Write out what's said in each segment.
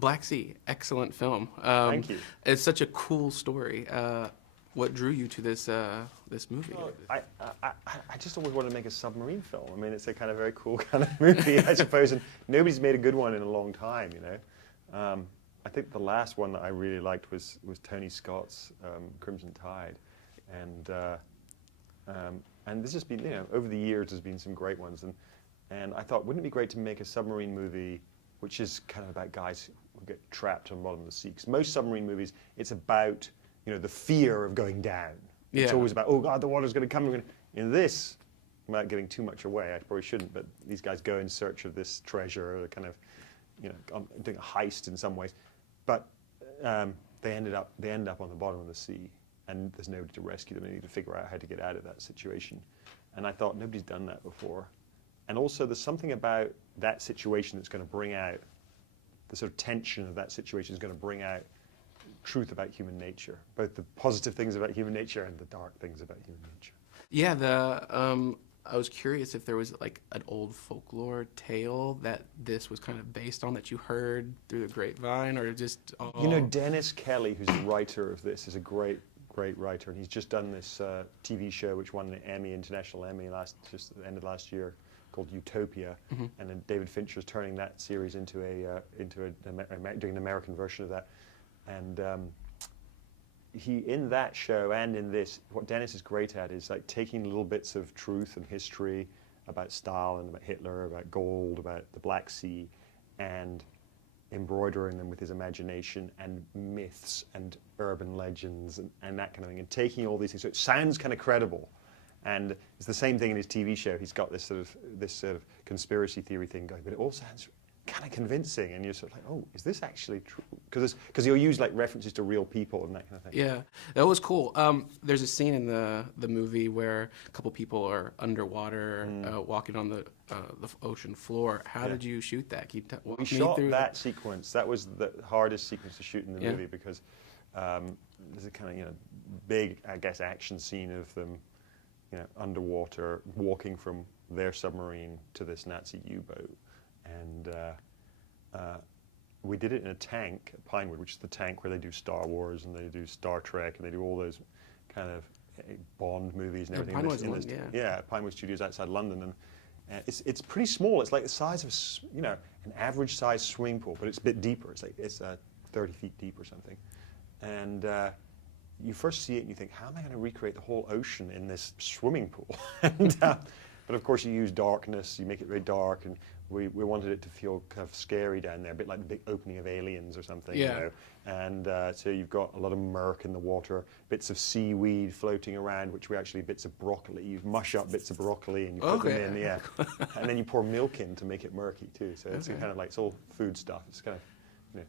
Black Sea, excellent film. Thank you. It's such a cool story. What drew you to this movie? Well, I just always wanted to make a submarine film. I mean, it's a kind of very cool kind of movie, I suppose, and nobody's made a good one in a long time, you know. I think the last one that I really liked was Tony Scott's Crimson Tide, and there's just been, you know, over the years there's been some great ones, and I thought, wouldn't it be great to make a submarine movie which is kind of about guys who get trapped on the bottom of the sea? Because most submarine movies, it's about, you know, the fear of going down. Yeah. It's always about, oh God, the water's going to come. In this, without giving too much away, I probably shouldn't, but these guys go in search of this treasure, kind of, you know, doing a heist in some ways. But they end up on the bottom of the sea, and there's nobody to rescue them. They need to figure out how to get out of that situation. And I thought, nobody's done that before. And also, there's something about that situation that's going to bring out, the sort of tension of that situation is going to bring out truth about human nature, both the positive things about human nature and the dark things about human nature. Yeah, I was curious if there was like an old folklore tale that this was kind of based on that you heard through the grapevine, or just... You know, Dennis Kelly, who's the writer of this, is a great writer, and he's just done this TV show which won the Emmy, International Emmy, just at the end of last year, called Utopia, and then David Fincher's turning that series into doing an American version of that, and he, in that show and in this, what Dennis is great at is like taking little bits of truth and history about Stalin, about Hitler, about gold, about the Black Sea, and embroidering them with his imagination and myths and urban legends and that kind of thing, and taking all these things so it sounds kind of credible. And it's the same thing in his TV show. He's got this sort of conspiracy theory thing going, but it all sounds kind of convincing, and you're sort of like, oh, is this actually true? Because he'll use like references to real people and that kind of thing. Yeah, that was cool. There's a scene in the movie where a couple people are underwater, walking on the ocean floor. How did you shoot that? Can you walk we me shot through that sequence. That was the hardest sequence to shoot in the movie because there's a kind of, you know, big, I guess, action scene of them, you know, underwater, walking from their submarine to this Nazi U-boat. And we did it in a tank at Pinewood, which is the tank where they do Star Wars and they do Star Trek and they do all those kind of Bond movies and everything. Pinewood's Pinewood Studios outside London, and it's pretty small. It's like the size of an average size swimming pool, but it's a bit deeper. It's 30 feet deep or something, and you first see it and you think, how am I going to recreate the whole ocean in this swimming pool? But of course you use darkness, you make it very dark, and we wanted it to feel kind of scary down there, a bit like the big opening of Aliens or something, you know. And so you've got a lot of murk in the water, bits of seaweed floating around, which were actually bits of broccoli. You mush up bits of broccoli and you put them in, and then you pour milk in to make it murky too. So it's kind of like, it's all food stuff. It's kind of, you know,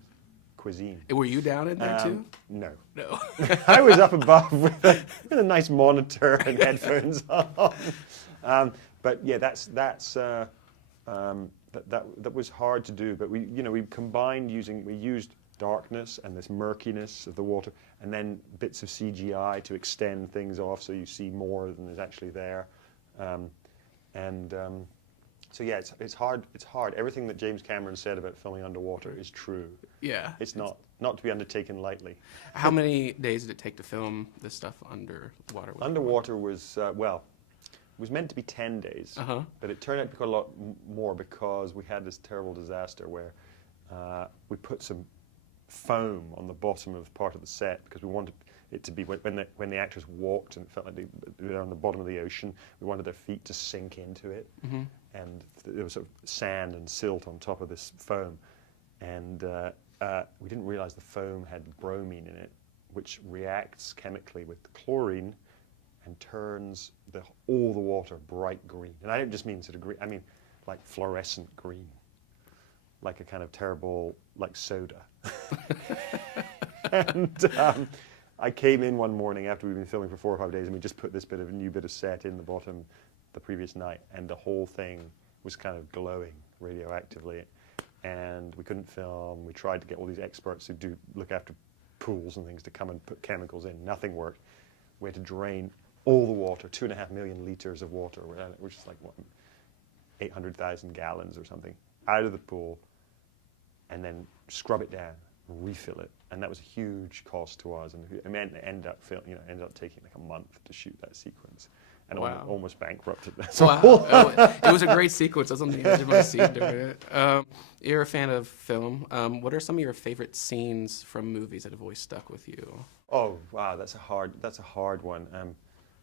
cuisine. Were you down in there too? No. No. I was up above with a nice monitor and headphones on. But yeah, that was hard to do. But we used darkness and this murkiness of the water, and then bits of CGI to extend things off so you see more than is actually there. So yeah, it's hard. It's hard. Everything that James Cameron said about filming underwater is true. Yeah. It's not to be undertaken lightly. How many days did it take to film this stuff underwater? Underwater was, it was meant to be 10 days, but it turned out to be quite a lot more because we had this terrible disaster where we put some foam on the bottom of part of the set because we wanted it to be, when the actors walked and it felt like they were on the bottom of the ocean, we wanted their feet to sink into it. And there was sort of sand and silt on top of this foam. And we didn't realize the foam had bromine in it, which reacts chemically with the chlorine and turns all the water bright green. And I don't just mean sort of green, I mean like fluorescent green, like a kind of terrible, like soda. And I came in one morning after we'd been filming for 4 or 5 days, and we just put this new bit of set in the bottom the previous night, and the whole thing was kind of glowing radioactively, and we couldn't film. We tried to get all these experts who look after pools and things to come and put chemicals in. Nothing worked. We had to drain all the water, 2.5 million liters of water, which is like, what, 800,000 gallons or something, out of the pool. and then scrub it down, and refill it, and that was a huge cost to us, and it meant it ended up taking like a month to shoot that sequence, and Wow. almost bankrupted us. Wow. It was a great sequence. That's something I want to see during it. You're a fan of film. What are some of your favorite scenes from movies that have always stuck with you? Oh wow, that's a hard one.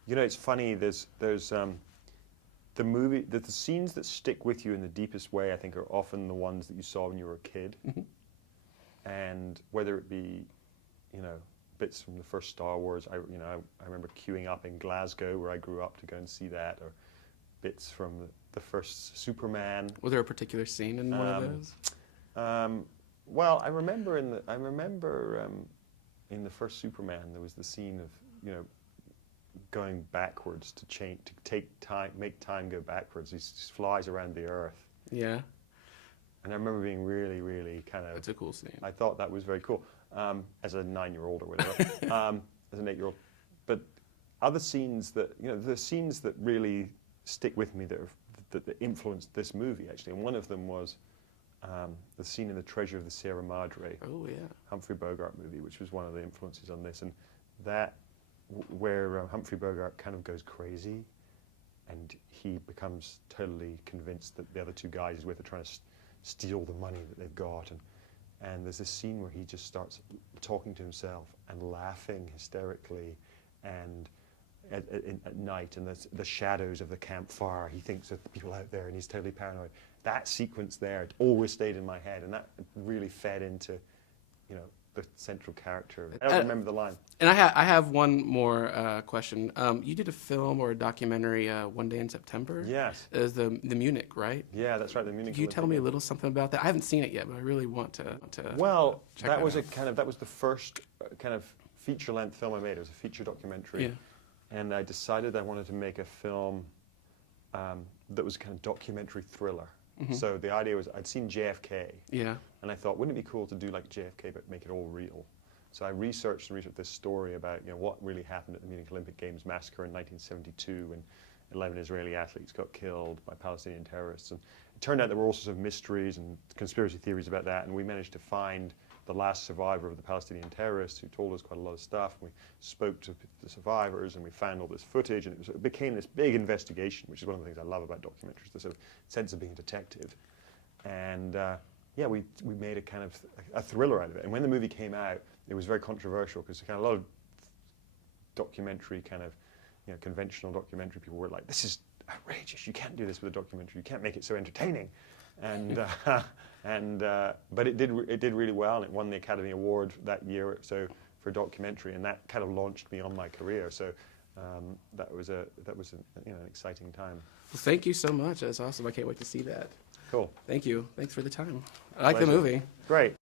You know, it's funny. There's the scenes that stick with you in the deepest way, I think, are often the ones that you saw when you were a kid, and whether it be, you know, bits from the first Star Wars. I remember queuing up in Glasgow, where I grew up, to go and see that, or bits from the first Superman. Was there a particular scene in one of those? Well, I remember in the first Superman, there was the scene of, you know, going backwards to make time go backwards. He just flies around the Earth. Yeah. And I remember being really, really kind of... It's a cool scene. I thought that was very cool, as a 9-year-old or whatever, as an 8-year-old. But other scenes that, you know, the scenes that really stick with me that influenced this movie, actually, and one of them was the scene in The Treasure of the Sierra Madre. Oh, yeah. Humphrey Bogart movie, which was one of the influences on this. And that, where Humphrey Bogart kind of goes crazy, and he becomes totally convinced that the other two guys he's with are trying to steal the money that they've got, and there's this scene where he just starts talking to himself and laughing hysterically, and at night, and the shadows of the campfire, he thinks of the people out there, and he's totally paranoid. That sequence there, it always stayed in my head, and that really fed into, you know, the central character. I don't remember the line. And I have one more question. You did a film or a documentary, One Day in September? Yes. It was the Munich, right? Yeah, that's right, the Munich Could you tell me a little something about that? I haven't seen it yet, but I really want to Well, check that was out. that was the first kind of feature-length film I made. It was a feature documentary. Yeah. And I decided I wanted to make a film that was a kind of documentary thriller. So the idea was, I'd seen JFK, Yeah. and I thought, wouldn't it be cool to do like JFK but make it all real? So I researched this story about, you know, what really happened at the Munich Olympic Games massacre in 1972, when 11 Israeli athletes got killed by Palestinian terrorists. And it turned out there were all sorts of mysteries and conspiracy theories about that, and we managed to find the last survivor of the Palestinian terrorists, who told us quite a lot of stuff. We spoke to the survivors, and we found all this footage, and it became this big investigation, which is one of the things I love about documentaries, the sort of sense of being a detective. And yeah, we made a kind of a thriller out of it. And when the movie came out, it was very controversial, because kind of a lot of documentary kind of, you know, conventional documentary people were like, this is outrageous, you can't do this with a documentary, you can't make it so entertaining. And but it did really well, and it won the Academy Award that year or so for documentary, and that kind of launched me on my career. So that was an exciting time. Well, thank you so much. That's awesome. I can't wait to see that. Cool. Thank you. Thanks for the time. I like Pleasure. the movie. Great.